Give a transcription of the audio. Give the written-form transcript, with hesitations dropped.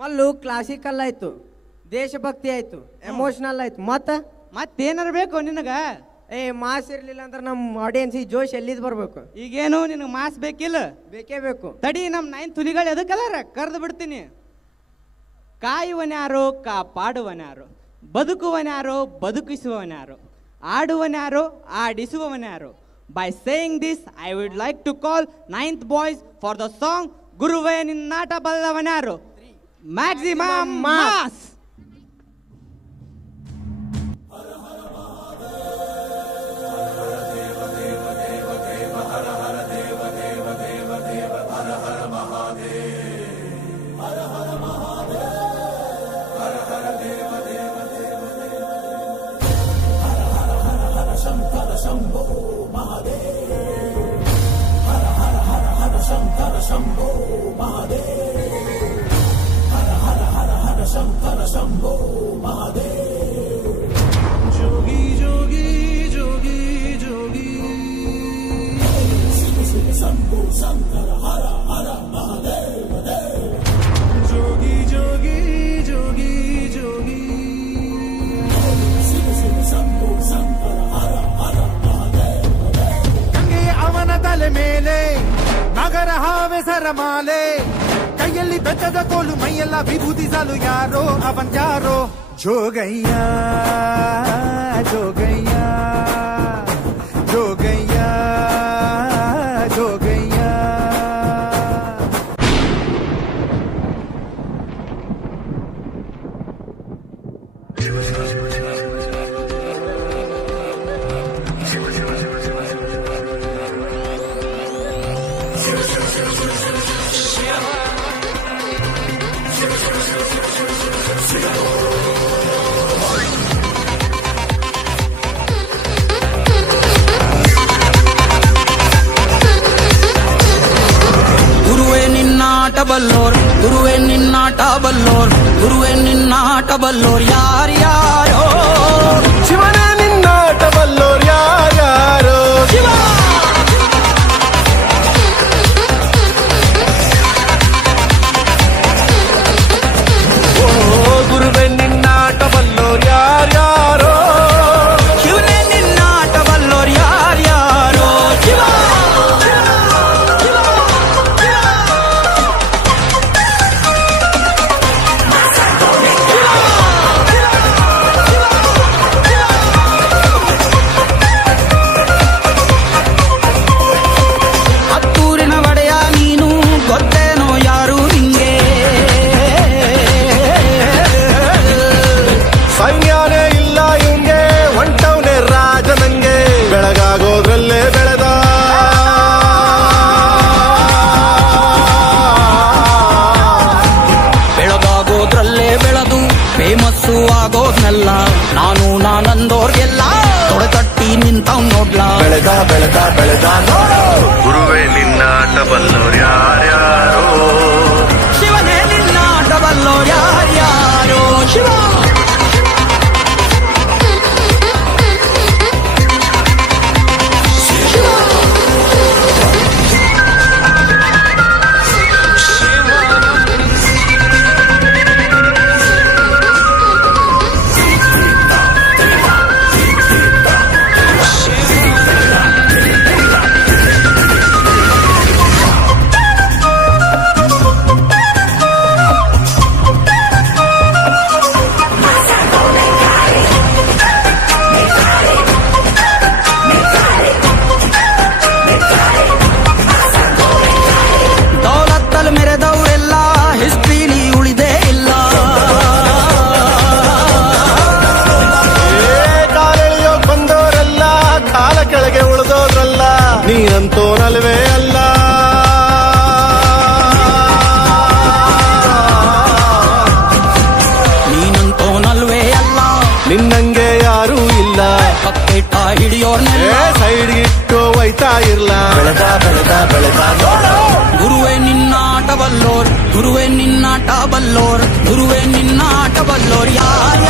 Mallu classical ಆಯ್ತು, ದೇಶಭಕ್ತಿ ಆಯ್ತು, ಎಮೋಷನಲ್ ಆಯ್ತು, ಮತ್ತೇನಾರ ಬೇಕು ನಿನಗ? ಮಾಸ್ ಇರ್ಲಿಲ್ಲ ಅಂದ್ರೆ ನಮ್ಮ ಆಡಿಯನ್ಸ್ ಜೋಶ್ ಎಲ್ಲಿದ್ ಬರ್ಬೇಕು? ಈಗೇನು ನಿನಗೆ ಮಾಸ್ ಬೇಕಿಲ್ಲ? ಬೇಕೇ ಬೇಕು. ತಡಿ, ನಮ್ಮ 9 ತುಲಿಗಳು ಎದಕ್ಕದಾರ ಕರೆದು ಬಿಡ್ತೀನಿ. ಕಾಯುವನ್ಯಾರು, ಕಾಪಾಡುವನ್ಯಾರು, ಬದುಕುವನ್ಯಾರು, ಬದುಕಿಸುವವನ್ಯಾರು, ಆಡುವನ್ಯಾರು, ಆಡಿಸುವವನ್ಯಾರು. By saying this, I would like to call 9th boys for the song ಗುರುವೇ ನಿನ್ನಾಟ ಬಲ್ಲವನ್ಯಾರು. Maximum mass. ಮಾಲೆ ಕೈಯಲ್ಲಿ ಬೆಟ್ಟದ ಕೋಲು, ಮೈಯೆಲ್ಲ ವಿಭೂತಿ ಸಾಲು, ಯಾರೋ ಅವನ್ ಯಾರೋ. ಜೋಗಯ್ಯ ಜೋಗಯ್ಯ ಜೋಗಯ್ಯ ಜೋಗಯ್ಯ. ಬಲ್ಲೋರ್ ಗುರುವೇ ನಿನ್ನಾಟ ಬಲ್ಲೋರ್, ಗುರುವೇ ನಿನ್ನಾಟ ಬಲ್ಲೋರ್ ಯಾರ್ಯಾರೋ. ಶಿವನೇ ನಿನ್ನಾಟ ಬಲ್ಲೋರ್ ಯಾರ್ಯಾರೋ. ಶಿವ ಗುರುವೇ ನಿನ್ನಾಟ ಬಲ್ಲೋರ್ ಯಾರ್ಯಾರೋ. ಶಿವನೇ ನಿನ್ನಾಟ ಬಲ್ಲೋರ್ ಯಾರ್ಯಾರೋ. ಶಿವ ಆಗೋದ್ನೆಲ್ಲ ನಾನು ನಾನಂದೋರ್ಗೆಲ್ಲ ತೊಡೆ ತಟ್ಟಿ ನಿಂತವ್ ನೋಡ್ಲಾ. ಬೆಳೆದ ಬೆಳೆದ ಬೆಳೆದ ಗುರುವೇ ನಿನ್ನಾಟ ಬಲ್ಲೋರ್ ಯಾರ್ಯಾರೋ. ಶಿವನೇ ನಿನ್ನಾಟ ಬಲ್ಲೋರ್ ಯಾರ್ಯಾರೋ. ಶಿವ ನೀನಂತೋನಲ್ವೇ ಅಲ್ಲ. ನೀನಂತೋನಲ್ವೇ ಅಲ್ಲ. ನಿನ್ನಂಗೆ ಯಾರೂ ಇಲ್ಲ. ಪಕ್ಕೇಟ ಹಿಡಿಯೋರ್ನೆಲ್ಲ ಸೈಡ್ ಇಟ್ಟು ಒಯ್ತಾ ಇರ್ಲ. ಬೆಳೆದ ಬೆಳೆದ ಬೆಳೆದ ಗುರುವೇ ನಿನ್ನಾಟ ಬಲ್ಲೋರ್, ಗುರುವೇ ನಿನ್ನಾಟ ಬಲ್ಲೋರ್, ಗುರುವೇ ನಿನ್ನಾಟ ಬಲ್ಲೋರ್ ಯಾರ